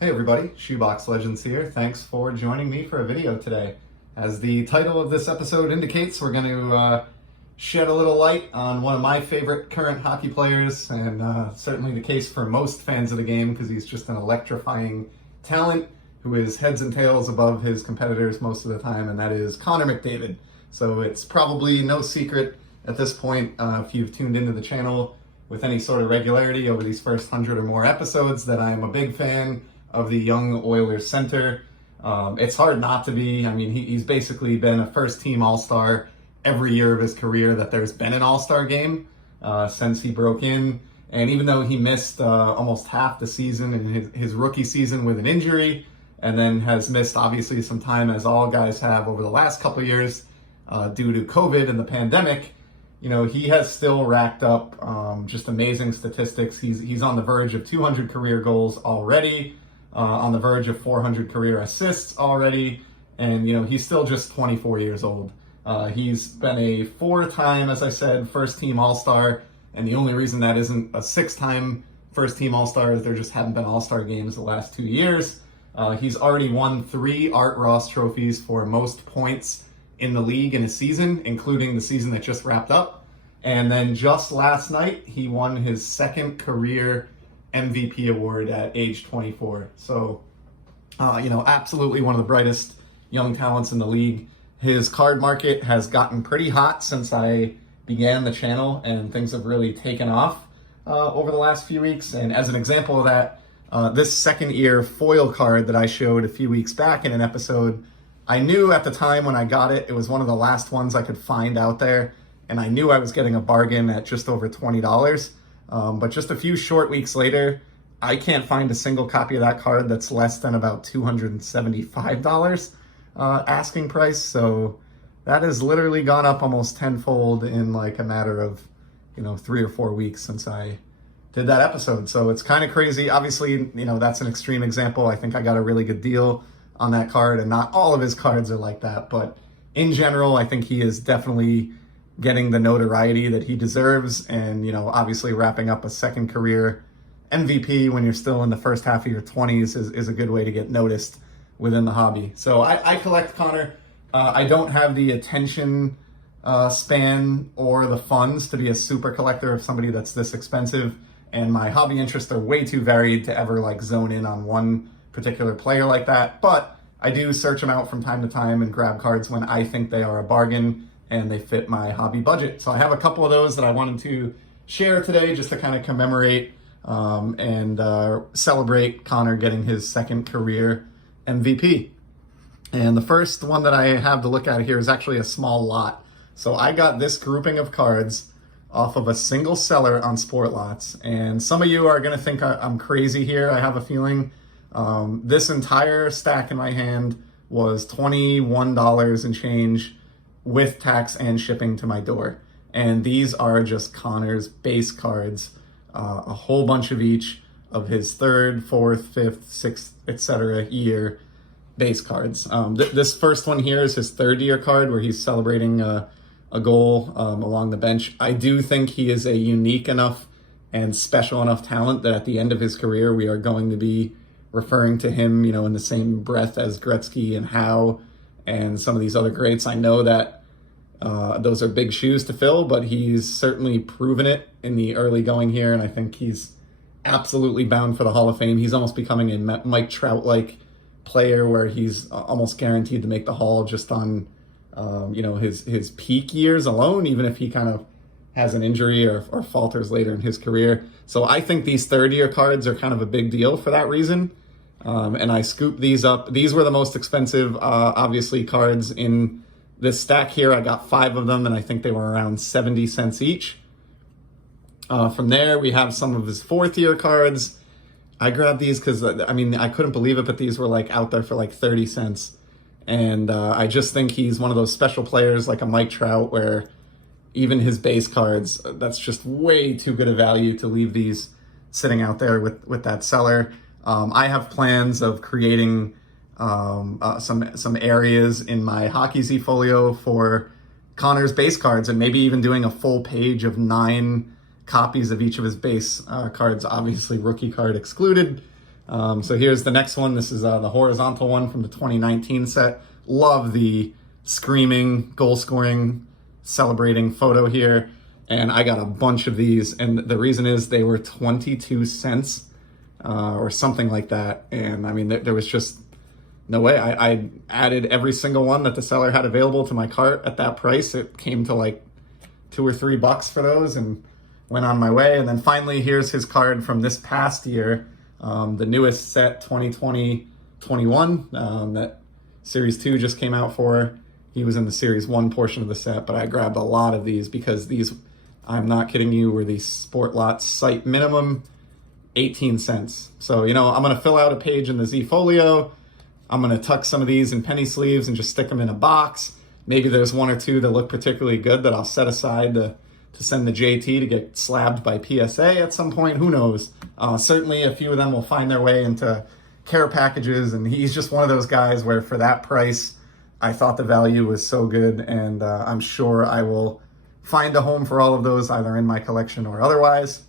Hey everybody, Shoebox Legends here. Thanks for joining me for a video today. As the title of this episode indicates, we're going to shed a little light on one of my favorite current hockey players, and certainly the case for most fans of the game because he's just an electrifying talent who is heads and tails above his competitors most of the time, and that is Connor McDavid. So it's probably no secret at this point, if you've tuned into the channel with any sort of regularity over these first 100 or more episodes, that I am a big fan of the young Oilers center. It's hard not to be. I mean, he's basically been a first-team All-Star every year of his career that there's been an All-Star game since he broke in. And even though he missed almost half the season in his rookie season with an injury, and then has missed obviously some time, as all guys have over the last couple of years due to COVID and the pandemic, you know, he has still racked up just amazing statistics. He's on the verge of 200 career goals already. On the verge of 400 career assists already, and you know, he's still just 24 years old. He's been a 4-time, as I said, first-team All-Star, and the only reason that isn't a 6-time first-team All-Star is there just haven't been All-Star games the last 2 years. He's already won 3 Hart trophies for most points in the league in a season, including the season that just wrapped up. And then just last night, he won his 2nd career MVP award at age 24. So, you know, absolutely one of the brightest young talents in the league. His card market has gotten pretty hot since I began the channel, and things have really taken off over the last few weeks. And as an example of that, this second-year foil card that I showed a few weeks back in an episode, I knew at the time when I got it, it was one of the last ones I could find out there, and I knew I was getting a bargain at just over $20. But just a few short weeks later, I can't find a single copy of that card that's less than about $275 asking price. So that has literally gone up almost tenfold in like a matter of, you know, 3 or 4 weeks since I did that episode. So it's kind of crazy. Obviously, you know, that's an extreme example. I think I got a really good deal on that card, and not all of his cards are like that. But in general, I think he is definitely getting the notoriety that he deserves, and, you know, obviously wrapping up a 2nd career MVP when you're still in the first half of your 20s is a good way to get noticed within the hobby. So I collect Connor. I don't have the attention span or the funds to be a super collector of somebody that's this expensive, and my hobby interests are way too varied to ever like zone in on one particular player like that. But I do search them out from time to time and grab cards when I think they are a bargain and they fit my hobby budget. So I have a couple of those that I wanted to share today just to kind of commemorate and celebrate Connor getting his 2nd career MVP. And the first one that I have to look at here is actually a small lot. So I got this grouping of cards off of a single seller on Sport Lots. And some of you are gonna think I'm crazy here, I have a feeling. This entire stack in my hand was $21 and change, with tax and shipping to my door. And these are just Connor's base cards, a whole bunch of each of his 3rd, 4th, 5th, 6th, etc. year base cards. This first one here is his 3rd year card where he's celebrating a goal along the bench. I do think he is a unique enough and special enough talent that at the end of his career, we are going to be referring to him, you know, in the same breath as Gretzky and Howe and some of these other greats. I know that those are big shoes to fill, but he's certainly proven it in the early going here, and I think he's absolutely bound for the Hall of Fame. He's almost becoming a Mike Trout-like player where he's almost guaranteed to make the Hall just on, you know, his peak years alone, even if he kind of has an injury or falters later in his career. So I think these 3rd-year cards are kind of a big deal for that reason. And I scooped these up. These were the most expensive, obviously, cards in this stack here. I got 5 of them, and I think they were around 70 cents each. From there, we have some of his 4th-year cards. I grabbed these because, I mean, I couldn't believe it, but these were like out there for like 30 cents. And I just think he's one of those special players like a Mike Trout where even his base cards, that's just way too good a value to leave these sitting out there with that seller. I have plans of creating some areas in my Hockey Z-folio for Connor's base cards, and maybe even doing a full page of 9 copies of each of his base cards, obviously rookie card excluded. So here's the next one. This is the horizontal one from the 2019 set. Love the screaming, goal-scoring, celebrating photo here. And I got a bunch of these, and the reason is they were 22 cents or something like that. And I mean, there was just no way. I added every single one that the seller had available to my cart at that price. It came to like $2 or $3 for those and went on my way. And then finally, here's his card from this past year, the newest set, 2020-21, that Series 2 just came out for. He was in the Series 1 portion of the set, but I grabbed a lot of these because these, I'm not kidding you, were the Sport Lot site minimum 18 cents. So, you know, I'm going to fill out a page in the Z Folio. I'm going to tuck some of these in penny sleeves and just stick them in a box. Maybe there's one or two that look particularly good that I'll set aside to send the JT to get slabbed by PSA at some point. Who knows? Certainly a few of them will find their way into care packages, and he's just one of those guys where for that price, I thought the value was so good, and I'm sure I will find a home for all of those, either in my collection or otherwise.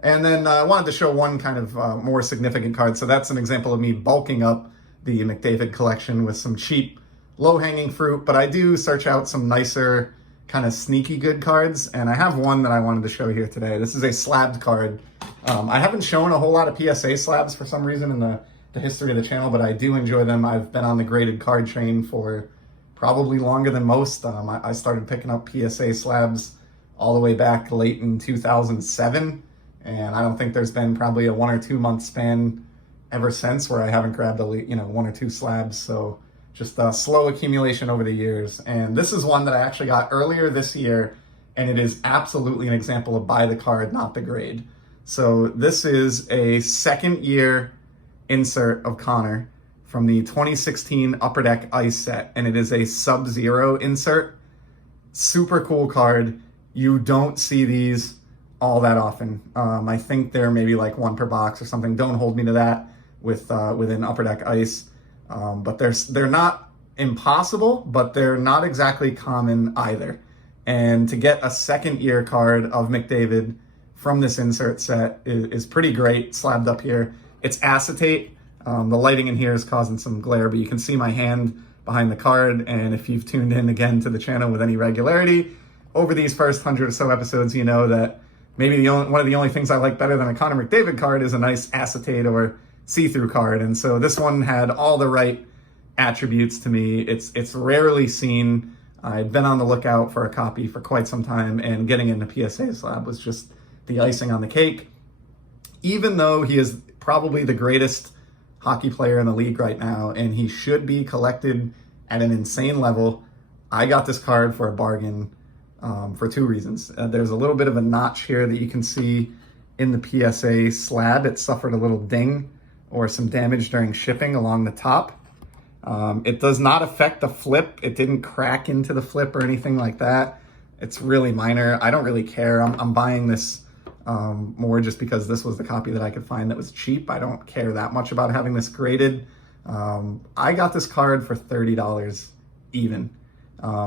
And then I wanted to show one kind of more significant card. So that's an example of me bulking up the McDavid collection with some cheap, low-hanging fruit, but I do search out some nicer, kind of sneaky good cards, and I have one that I wanted to show here today. This is a slabbed card. I haven't shown a whole lot of PSA slabs for some reason in the history of the channel, but I do enjoy them. I've been on the graded card train for probably longer than most. I started picking up PSA slabs all the way back late in 2007, and I don't think there's been probably a 1 or 2 month span ever since where I haven't grabbed one or two slabs. So just a slow accumulation over the years. And this is one that I actually got earlier this year, and it is absolutely an example of buy the card, not the grade. So this is a second year insert of Connor from the 2016 Upper Deck Ice set, and it is a Sub-Zero insert. Super cool card. You don't see these all that often. I think they're maybe like one per box or something. Don't hold me to that within Upper Deck Ice. But they're not impossible, but they're not exactly common either. And to get a second year card of McDavid from this insert set is pretty great, slabbed up here. It's acetate. The lighting in here is causing some glare, but you can see my hand behind the card. And if you've tuned in again to the channel with any regularity over these first 100 or so episodes, you know that maybe one of the only things I like better than a Connor McDavid card is a nice acetate or see-through card. And so this one had all the right attributes to me. It's rarely seen. I've been on the lookout for a copy for quite some time, and getting into PSA slab was just the icing on the cake. Even though he is probably the greatest hockey player in the league right now, and he should be collected at an insane level, I got this card for a bargain for two reasons. There's a little bit of a notch here that you can see in the PSA slab. It suffered a little ding or some damage during shipping along the top. It does not affect the flip. It didn't crack into the flip or anything like that. It's really minor. I don't really care. I'm buying this more just because this was the copy that I could find that was cheap. I don't care that much about having this graded. I got this card for $30 even.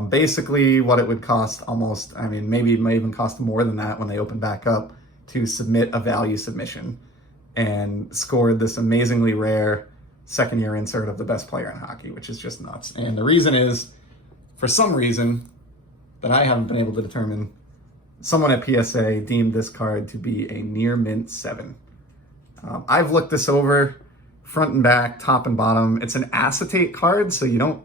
Basically what it would cost almost, I mean, maybe it might even cost more than that when they open back up to submit a value submission, and scored this amazingly rare second year insert of the best player in hockey, which is just nuts. And the reason is, for some reason that I haven't been able to determine, someone at PSA deemed this card to be a near mint 7. I've looked this over front and back, top and bottom. It's an acetate card, so you don't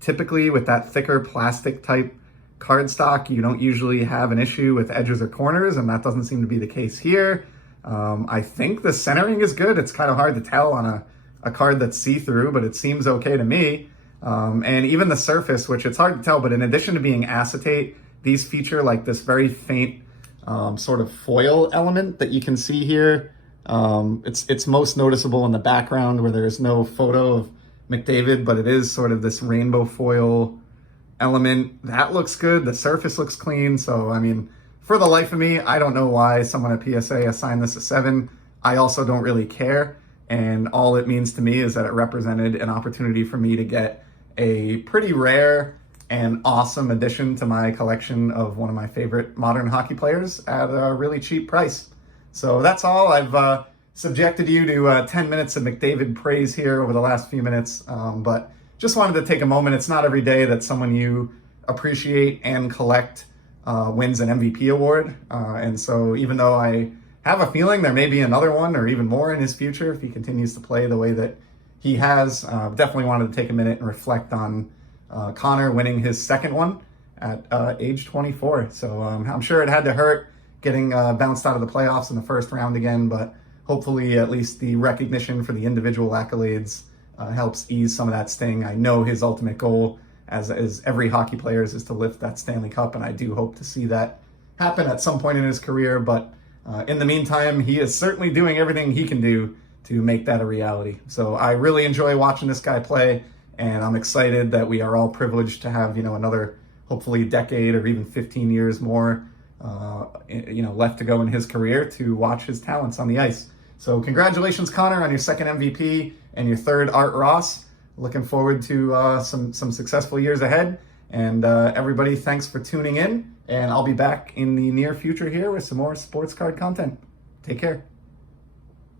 typically, with that thicker plastic type cardstock, you don't usually have an issue with edges or corners, and that doesn't seem to be the case here. I think the centering is good. It's kind of hard to tell on a card that's see-through, but it seems okay to me. And even the surface, which it's hard to tell, but in addition to being acetate, these feature like this very faint sort of foil element that you can see here. It's most noticeable in the background where there's no photo of McDavid, but it is sort of this rainbow foil element. That looks good. The surface looks clean. So, I mean, for the life of me, I don't know why someone at PSA assigned this a 7. I also don't really care. And all it means to me is that it represented an opportunity for me to get a pretty rare and awesome addition to my collection of one of my favorite modern hockey players at a really cheap price. So that's all. I've subjected you to 10 minutes of McDavid praise here over the last few minutes, but just wanted to take a moment. It's not every day that someone you appreciate and collect wins an MVP award. And so even though I have a feeling there may be another one or even more in his future if he continues to play the way that he has, definitely wanted to take a minute and reflect on Connor winning his second one at age 24. So I'm sure it had to hurt getting bounced out of the playoffs in the first round again, but hopefully at least the recognition for the individual accolades helps ease some of that sting. I know his ultimate goal, as every hockey player's, is to lift that Stanley Cup, and I do hope to see that happen at some point in his career. But in the meantime, he is certainly doing everything he can do to make that a reality. So I really enjoy watching this guy play, and I'm excited that we are all privileged to have, another hopefully decade or even 15 years more, left to go in his career to watch his talents on the ice. So congratulations, Connor, on your second MVP and your third Art Ross. Looking forward to some successful years ahead. And everybody, thanks for tuning in. And I'll be back in the near future here with some more sports card content. Take care.